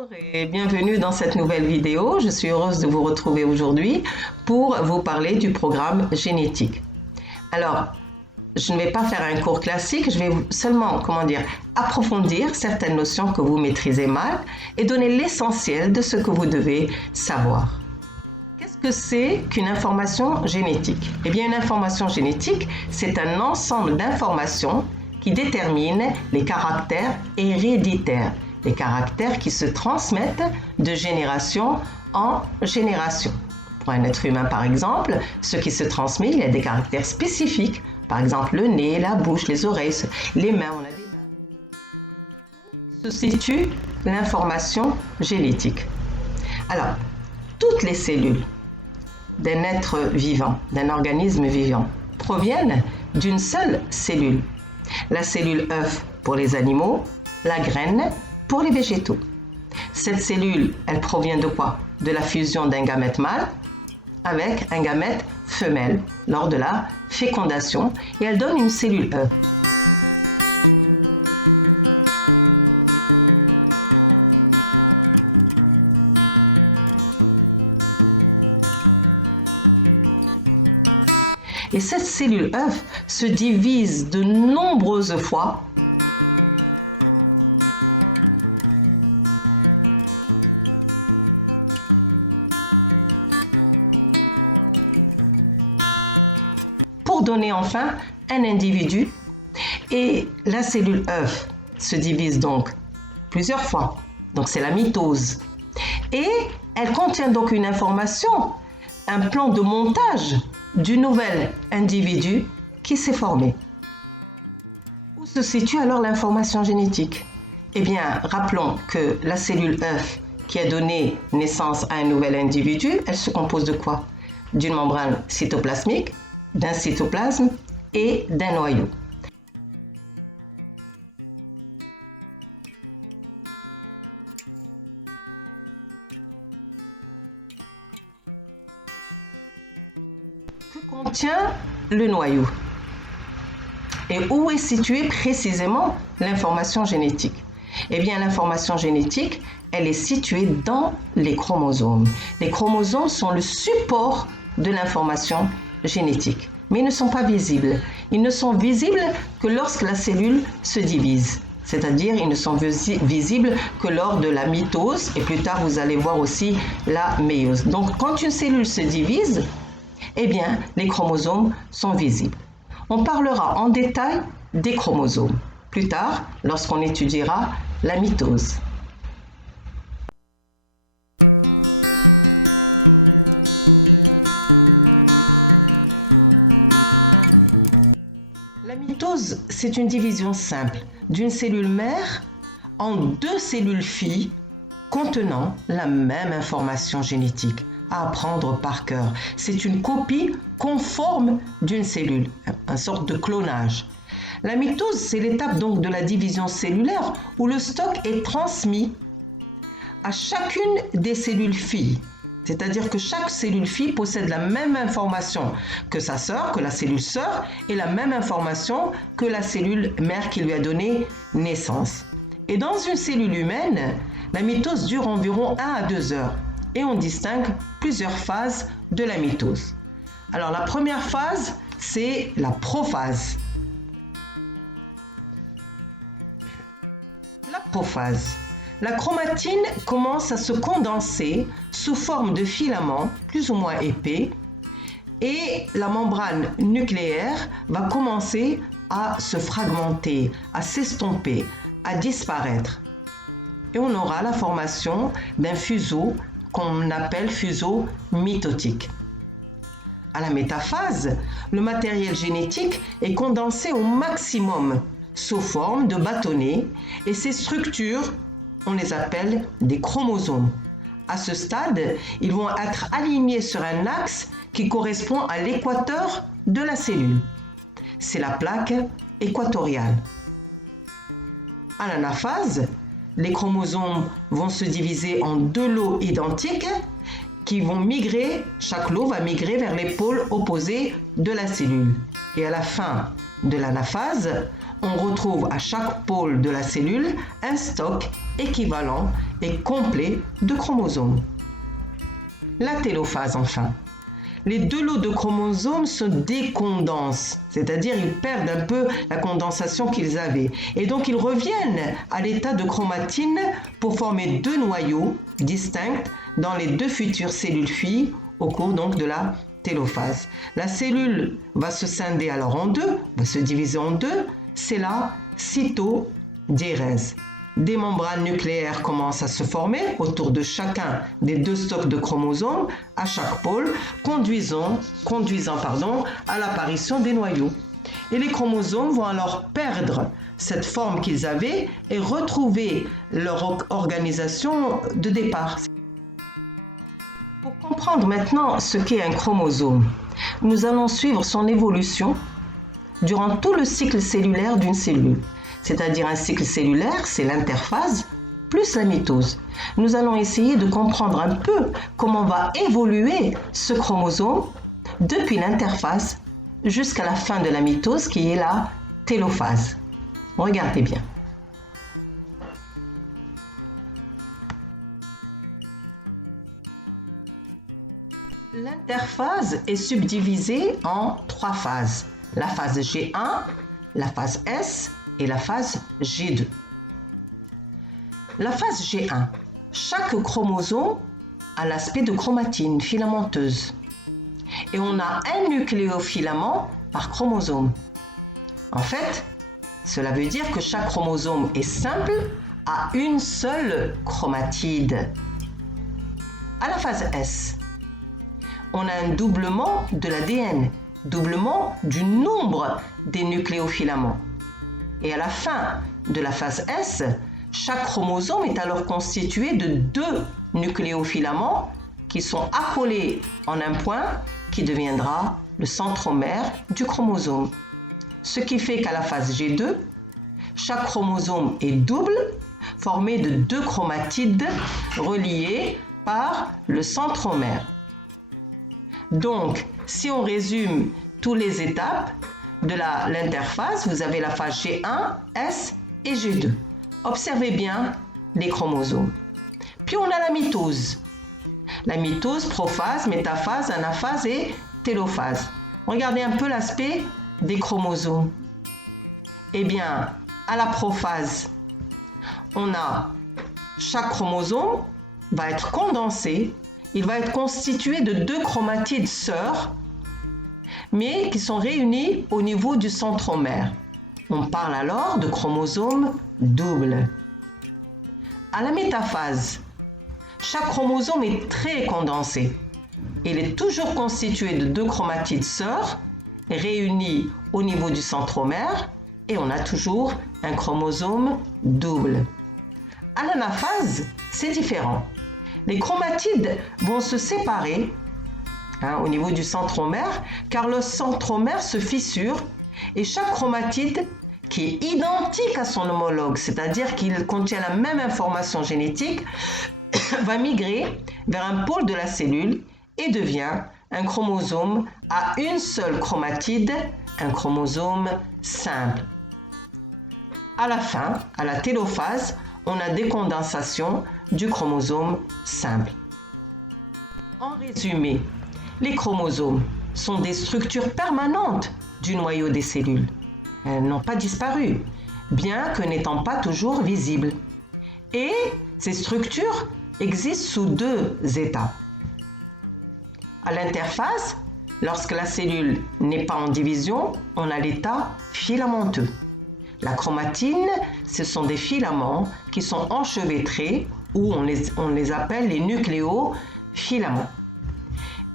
Bonjour et bienvenue dans cette nouvelle vidéo. Je suis heureuse de vous retrouver aujourd'hui pour vous parler du programme génétique. Alors, je ne vais pas faire un cours classique, je vais seulement, approfondir certaines notions que vous maîtrisez mal et donner l'essentiel de ce que vous devez savoir. Qu'est-ce que c'est qu'une information génétique? Eh bien, une information génétique, c'est un ensemble d'informations qui déterminent les caractères héréditaires, les caractères qui se transmettent de génération en génération. Pour un être humain, par exemple, ce qui se transmet, il y a des caractères spécifiques. Par exemple, le nez, la bouche, les oreilles, les mains, on a des mains. Se situe l'information génétique. Alors, toutes les cellules d'un être vivant, d'un organisme vivant, proviennent d'une seule cellule. La cellule œuf pour les animaux, la graine pour les végétaux. Cette cellule, elle provient de quoi? De la fusion d'un gamète mâle avec un gamète femelle lors de la fécondation et elle donne une cellule œuf. Et cette cellule œuf se divise de nombreuses fois pour donner enfin un individu. Et la cellule œuf se divise donc plusieurs fois. Donc c'est la mitose. Et elle contient donc une information, un plan de montage du nouvel individu qui s'est formé. Où se situe alors l'information génétique? Eh bien, rappelons que la cellule œuf qui a donné naissance à un nouvel individu, elle se compose de quoi? D'une membrane cytoplasmique, d'un cytoplasme et d'un noyau. Que contient le noyau? Et où est située précisément l'information génétique? Eh bien, l'information génétique, elle est située dans les chromosomes. Les chromosomes sont le support de l'information génétique, mais ils ne sont pas visibles. Ils ne sont visibles que lorsque la cellule se divise. C'est-à-dire, ils ne sont visibles que lors de la mitose, et plus tard, vous allez voir aussi la méiose. Donc, quand une cellule se divise, eh bien, les chromosomes sont visibles. On parlera en détail des chromosomes plus tard, lorsqu'on étudiera la mitose. La mitose, c'est une division simple d'une cellule mère en deux cellules filles contenant la même information génétique à apprendre par cœur. C'est une copie conforme d'une cellule, une sorte de clonage. La mitose, c'est l'étape donc de la division cellulaire où le stock est transmis à chacune des cellules filles. C'est-à-dire que chaque cellule fille possède la même information que sa sœur, que la cellule sœur, et la même information que la cellule mère qui lui a donné naissance. Et dans une cellule humaine, la mitose dure environ 1 à 2 heures. Et on distingue plusieurs phases de la mitose. Alors la première phase, c'est la prophase. La prophase. La chromatine commence à se condenser sous forme de filaments plus ou moins épais et la membrane nucléaire va commencer à se fragmenter, à s'estomper, à disparaître. Et on aura la formation d'un fuseau qu'on appelle fuseau mitotique. À la métaphase, le matériel génétique est condensé au maximum sous forme de bâtonnets et ces structures, on les appelle des chromosomes. À ce stade, ils vont être alignés sur un axe qui correspond à l'équateur de la cellule. C'est la plaque équatoriale. À l'anaphase, les chromosomes vont se diviser en deux lots identiques qui vont migrer, chaque lot va migrer vers les pôles opposés de la cellule. Et à la fin de l'anaphase, on retrouve à chaque pôle de la cellule un stock équivalent et complet de chromosomes. La télophase enfin. Les deux lots de chromosomes se décondensent, c'est-à-dire ils perdent un peu la condensation qu'ils avaient. Et donc ils reviennent à l'état de chromatine pour former deux noyaux distincts dans les deux futures cellules filles au cours donc de la télophase. La cellule va se scinder alors en deux, va se diviser en deux, c'est la cytodiérèse. Des membranes nucléaires commencent à se former autour de chacun des deux stocks de chromosomes à chaque pôle, conduisant à l'apparition des noyaux. Et les chromosomes vont alors perdre cette forme qu'ils avaient et retrouver leur organisation de départ. Pour comprendre maintenant ce qu'est un chromosome, nous allons suivre son évolution durant tout le cycle cellulaire d'une cellule. C'est-à-dire un cycle cellulaire, c'est l'interphase plus la mitose. Nous allons essayer de comprendre un peu comment va évoluer ce chromosome depuis l'interphase jusqu'à la fin de la mitose qui est la télophase. Regardez bien. L'interphase est subdivisée en trois phases. La phase G1, la phase S et la phase G2. La phase G1. Chaque chromosome a l'aspect de chromatine filamenteuse. Et on a un nucléofilament par chromosome. En fait, cela veut dire que chaque chromosome est simple à une seule chromatide. À la phase S, on a un doublement de l'ADN, doublement du nombre des nucléofilaments. Et à la fin de la phase S, chaque chromosome est alors constitué de deux nucléofilaments qui sont accolés en un point qui deviendra le centromère du chromosome. Ce qui fait qu'à la phase G2, chaque chromosome est double, formé de deux chromatides reliées par le centromère. Donc, si on résume toutes les étapes de l'interphase, vous avez la phase G1, S et G2. Observez bien les chromosomes. Puis on a la mitose. La mitose, prophase, métaphase, anaphase et télophase. Regardez un peu l'aspect des chromosomes. Eh bien, à la prophase, on a chaque chromosome va être condensé. Il va être constitué de deux chromatides sœurs, mais qui sont réunies au niveau du centromère. On parle alors de chromosomes doubles. À la métaphase, chaque chromosome est très condensé. Il est toujours constitué de deux chromatides sœurs réunies au niveau du centromère et on a toujours un chromosome double. À l'anaphase, c'est différent. Les chromatides vont se séparer au niveau du centromère car le centromère se fissure et chaque chromatide qui est identique à son homologue, c'est-à-dire qu'il contient la même information génétique, va migrer vers un pôle de la cellule et devient un chromosome à une seule chromatide, un chromosome simple. À la fin, à la télophase, on a décondensation du chromosome simple. En résumé, les chromosomes sont des structures permanentes du noyau des cellules. Elles n'ont pas disparu, bien que n'étant pas toujours visibles. Et ces structures existent sous deux étapes. À l'interphase, lorsque la cellule n'est pas en division, on a l'état filamenteux. La chromatine, ce sont des filaments qui sont enchevêtrés ou on les appelle les nucléofilaments.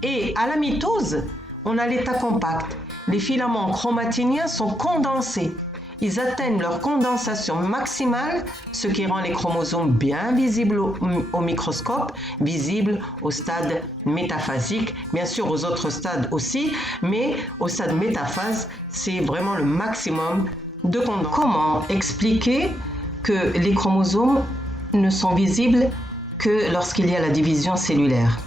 Et à la mitose, on a l'état compact. Les filaments chromatiniens sont condensés. Ils atteignent leur condensation maximale, ce qui rend les chromosomes bien visibles au microscope, visibles au stade métaphasique, bien sûr aux autres stades aussi, mais au stade métaphase, c'est vraiment le maximum de condensation. Comment expliquer que les chromosomes ne sont visibles que lorsqu'il y a la division cellulaire ?